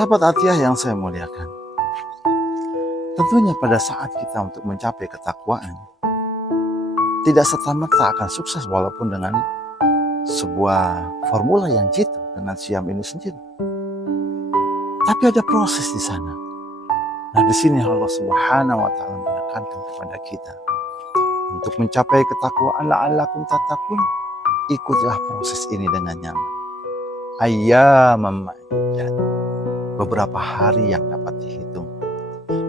Sahabat Atiyah yang saya muliakan, tentunya pada saat kita untuk mencapai ketakwaan, tidak serta-merta akan sukses walaupun dengan sebuah formula yang jitu dengan Syam ini sendiri. Tapi ada proses di sana. Nah, di sini Allah Subhanahu wa taala menekankan kepada kita untuk mencapai ketakwaan la'allakum tattaqun, ikutlah proses ini dengan nyaman. Ayyaman ma'dudat, beberapa hari yang dapat dihitung.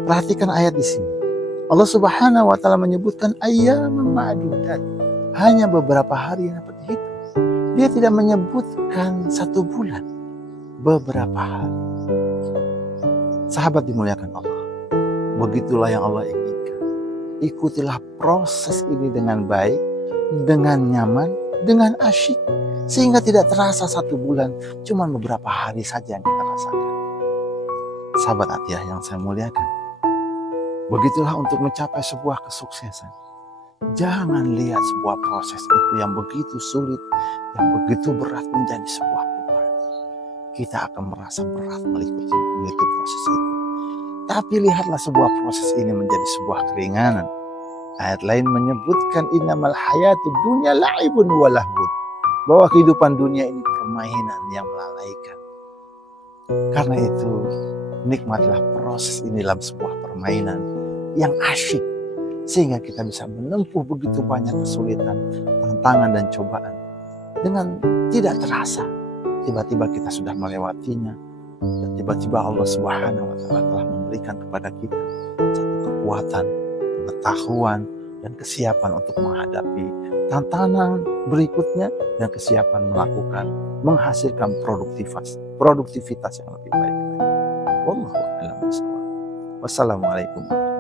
Perhatikan ayat di sini. Allah Subhanahu wa taala menyebutkan ayyaman ma'dudat, hanya beberapa hari yang dapat dihitung. Dia tidak menyebutkan 1 bulan, beberapa hari. Sahabat dimuliakan Allah, begitulah yang Allah inginkan. Ikutilah proses ini dengan baik, dengan nyaman, dengan asyik, sehingga tidak terasa 1 bulan, cuma beberapa hari saja yang kita rasakan. Sahabat Atiyah yang saya muliakan, begitulah untuk mencapai sebuah kesuksesan. Jangan lihat sebuah proses itu yang begitu sulit, yang begitu berat menjadi sebuah beban. Kita akan merasa berat mengikuti proses itu. Tapi lihatlah sebuah proses ini menjadi sebuah keringanan. Ayat lain menyebutkan innamal hayatud dunya la'ibun wa lahwun, bahwa kehidupan dunia ini permainan yang melalaikan. Karena itu nikmatlah proses ini dalam sebuah permainan yang asyik, sehingga kita bisa menempuh begitu banyak kesulitan, tantangan dan cobaan dengan tidak terasa. Tiba-tiba kita sudah melewatinya, dan tiba-tiba Allah Subhanahu wa taala telah memberikan kepada kita satu kekuatan, pengetahuan, dan kesiapan untuk menghadapi tantangan berikutnya, dan kesiapan menghasilkan produktivitas yang lebih baik lagi. Wallahu a'lam bishawab. Wassalamualaikum warahmatullahi wabarakatuh.